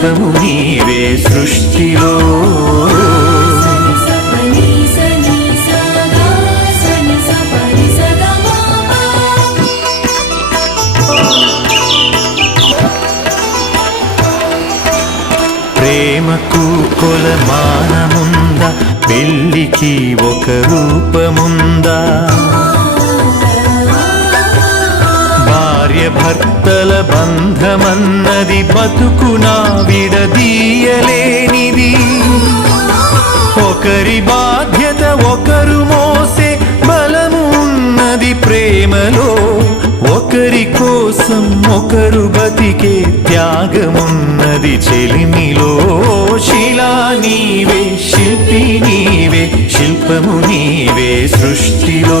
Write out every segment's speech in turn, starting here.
సమస్తము నీవే సృష్టిలో. ప్రేమకు కొలమానముందా పెళ్ళికి ఒక రూపముందా. భార్య భర్తల బంధమన్నది బతుకునా విడదీయలేనిది. ఒకరి బాధ్యత ఒకరు మోసే బలము ఉన్నది ప్రేమలో. ఒకరి కోసం ఒకరు బతికే త్యాగమున్నది చెలిమిలో. శిలా నీవే శిల్పి నీవే శిల్పము నీవే సృష్టిలో.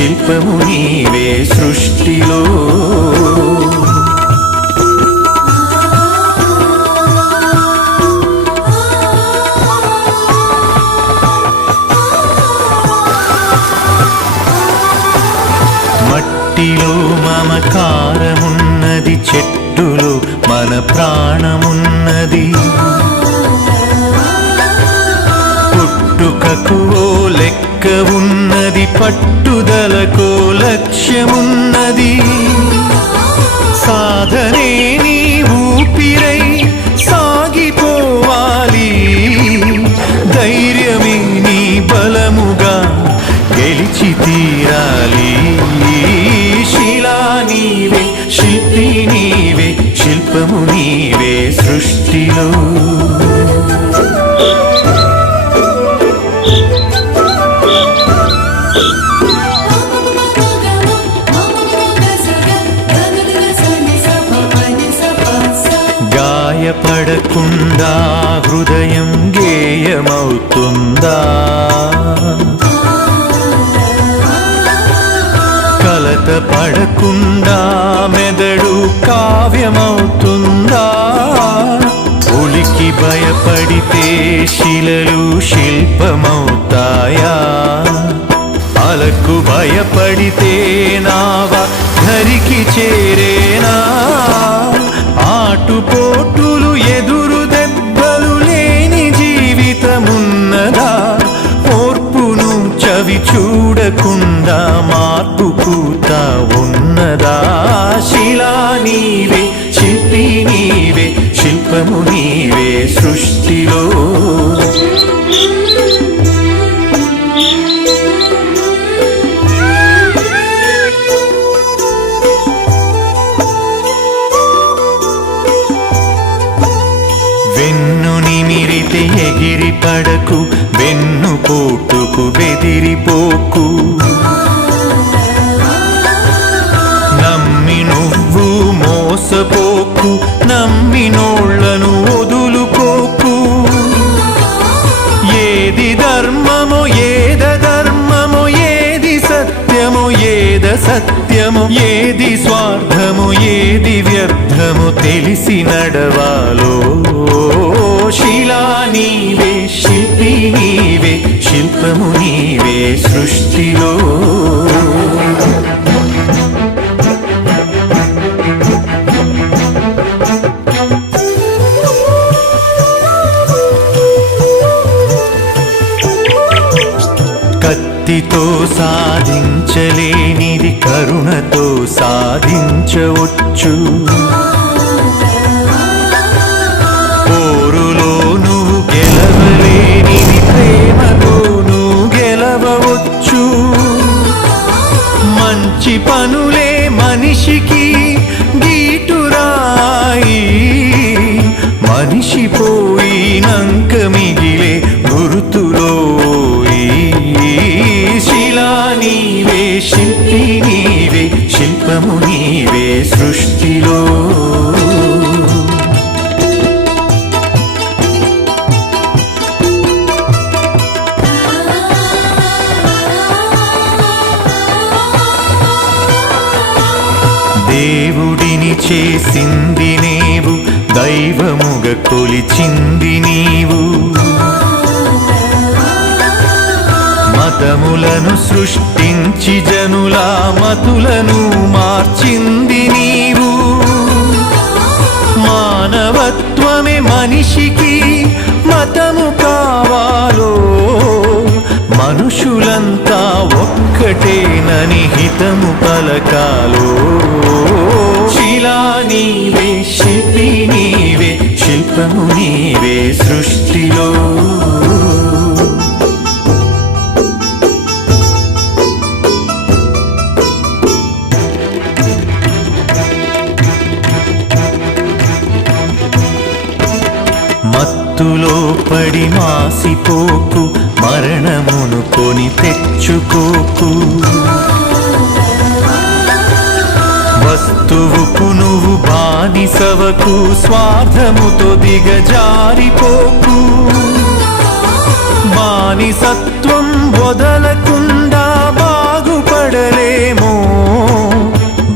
శిల్పము నీవే సృష్టిలో. మట్టిలో మమకారమున్నది చెట్టులో మన ప్రాణమున్నది. పుట్టుకకు లెక్క ఉన్న ఉన్నది పట్టుదలకు లక్ష్యమున్నది సాధనే నీ ఊపిరై సాగిపోవాలి. ధైర్యమే నీ బలముగా గెలిచి తీరాలి. గాయపడితే శిలలు శిల్పమవుతాయా? అలకు భయపడితే నావ ధరికి చేరేనా? ఆటుపోటులు ఎదురు దెబ్బలు లేని జీవితమున్నదా? ఓర్పును చవి చూడకుండా మార్పు పూత ఉన్నదా? శిలా నీవే శిల్పము నీవే సృష్టిలో. వెన్ను నిమిరితే ఎగిరి పడకు వెన్ను పోటుకు బెదిరిపోకు. సత్యము. ఏది స్వార్థము ఏది వ్యర్థము తెలిసి నడవాలో. శిలా నీవే శిల్పి నీవే శిల్పము నీవే సృష్టిలో. కత్తితో సా సాధించలేనిది కరుణతో సాధించవచ్చు. పోరులో నువ్వు గెలవలేనిది ప్రేమతో నువ్వు గెలవవచ్చు. మంచి పనులే మనిషికి గీటురాయి. మనిషి పోయినంక మిగిలే శిల్పి నీవే శిల్పము నీవే సృష్టిలో. దేవుడిని చేసింది నీవు దైవముగా కొలిచింది నీవు. మతములను సృష్టి సృష్టించి జనుల మతులను మార్చింది నీవు. మానవత్వమే మనిషికి మతము కావాలో మనుషులంతా ఒక్కటేనని హితము పలకాలో. శిలా నీవే శిల్పి నీవే శిల్పము నీవే సృష్టిలో. పడి మాసిపోకు మరణమును కొని తెచ్చుకోకు. వస్తువుకు నువ్వు బానిసవకు స్వార్థముతో దిగజారిపోకు. బానిసత్వం వదలకుండా బాగుపడలేమో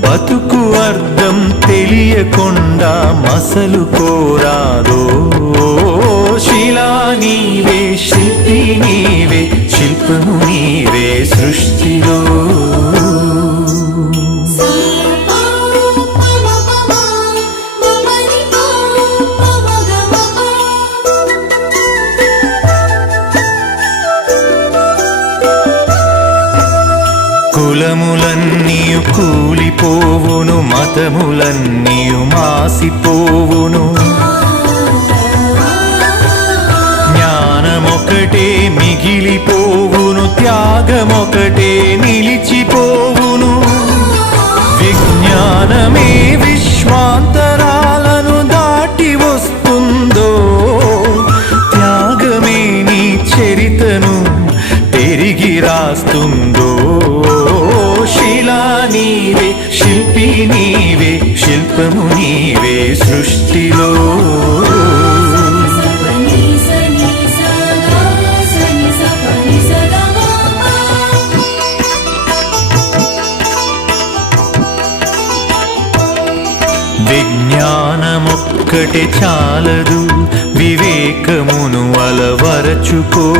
బతుకు అర్థం తెలియకుండా మసలు కోరాదో. శిలా నీవే శిల్పి నీవే శిల్పము నీవే సృష్టిలో. కులములన్నీయు కూలిపోవును మతములన్నీయు మాసిపోవును. చాలదు వివేకమును అలవరచుకో.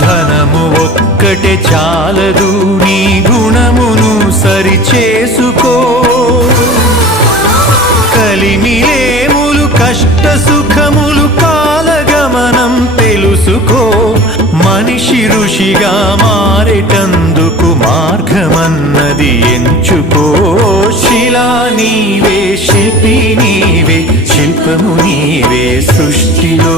ధనము ఒక్కటే చాలదు నీ గుణమును సరిచేసుకో. కలిమిలేములు కష్ట సుఖములు కాలగమనం తెలుసుకో. మనిషి ఋషిగా మారేటందుకు మార్గమన్నది శిల్పము నీవే సృష్టిలో.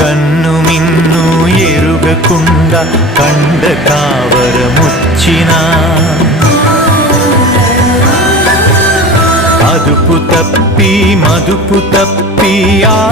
కన్ను మిన్ను ఎరుగకుండా కండ కావరముచ్చినా. అదుపు తప్పి మదుపు తప్పి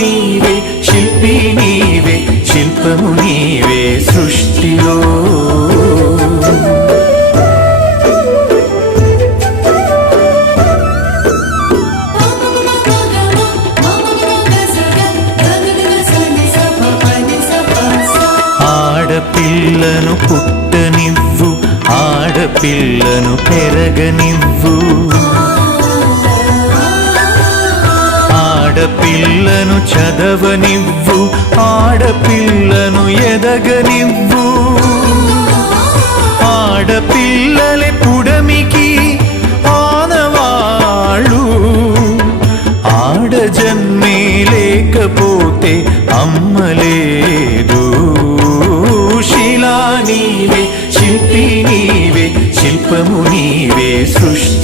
నీవే శిల్పి నీవే శిల్పము నీవే సృష్టిలో. ఆడపిల్లను పుట్టనివ్వు ఆడపిల్లను పెరగనివ్వు. పిల్లను చదవనివ్వు ఆడపిల్లను ఎదగనివ్వు. ఆడపిల్లలే పుడమికి ఆనవాళ్ళు. ఆడ జన్మే లేకపోతే అమ్మలేదు శిలా నీవే శిల్పి నీవే శిల్పము నీవే సృష్టి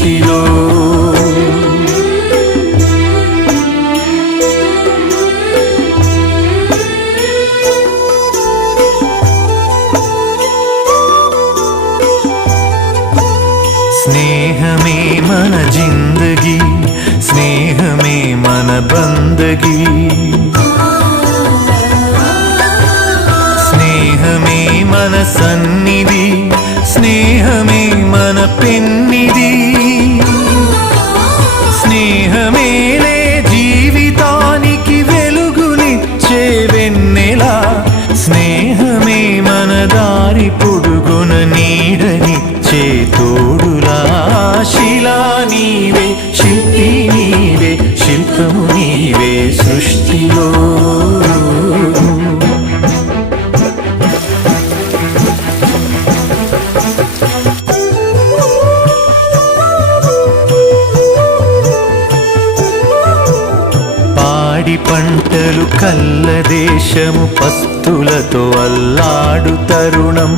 పంటలు కల్ల దేశము పస్తులతో అల్లాడు తరుణం.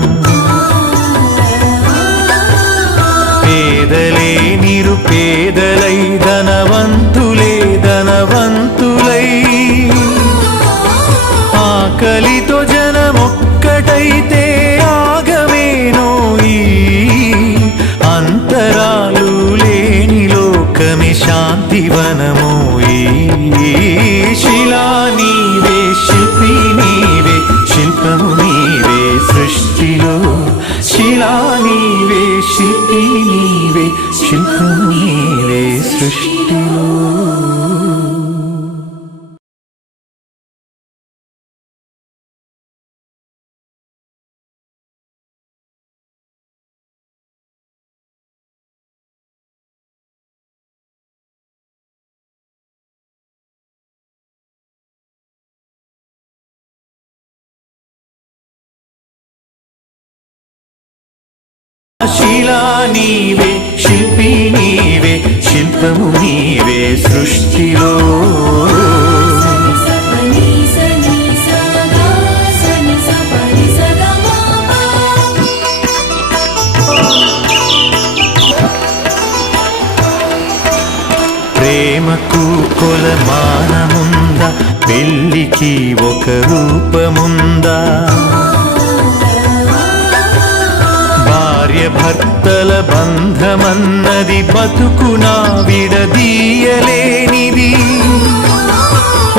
పేదలే నిరుపేదలై ధనవంతులే ధనవంతులై. ఆకలితో జనమొక్కటైతే ఆగమేనో ఈ అంతరాలు లేని లోకమే శాంతివనము శిలా నీవే శిల్పి నీవే శిల్పము నీవే సృష్టిలో. ప్రేమకు కొలమానముందా పెళ్ళికి ఒక రూపముందా? భర్తల బంధమన్నది బతుకునా విడదీయలేనిది.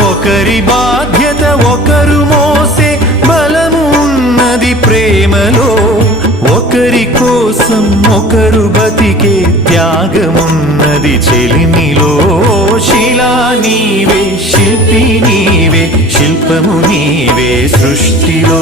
ఒకరి బాధ్యత ఒకరు మోసే బలము ఉన్నది ప్రేమలో. ఒకరి కోసం ఒకరు బతికే త్యాగమున్నది చెలిమిలో. శిలా నీవే శిల్పి నీవే శిల్పము నీవే సృష్టిలో.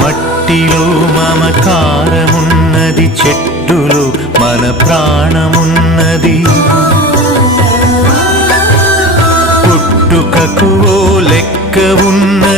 మట్టిలో మమకారమున్నది చెట్టులో మన ప్రాణమున్నది. పుట్టుకకు లెక్క ఉన్నది.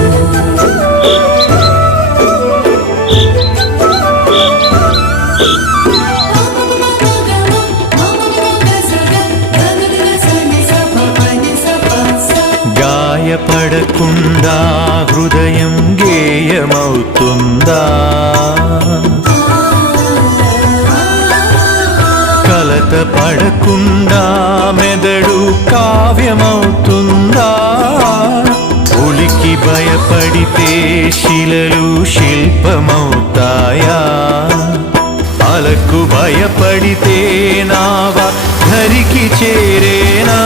అలకు భయపడితేనావా ధరికి చేరేనా?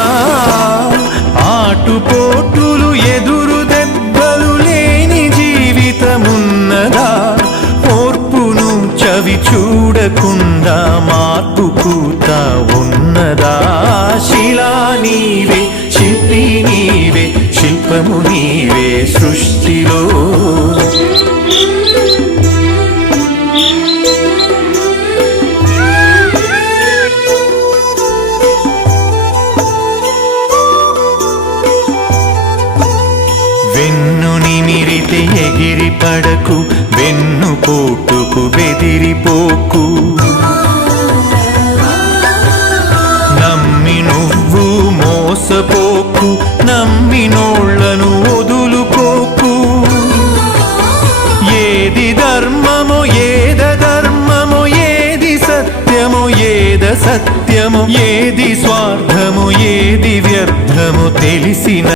ఆటుపోటులు ఎదురు దెబ్బలు లేని జీవితమున్నదా? ఓర్పును చవి చూడకుండా మార్పు పూత ఉన్నదా? శిలా నీవే శిల్పి నీవే శిల్పము నీవే సృష్టిలో. నిమిరితే ఎగిరి పడకు వెన్ను పోటుకు బెదిరిపోకు. నమ్మి నువ్వు మోసపోకు నమ్మి నోళ్ళను వదులుకోకు. ఏది ధర్మమో ఏద ధర్మమో ఏది సత్యమో ఏద సత్యము ఏది స్వార్థము ఏది వ్యర్థము తెలిసిన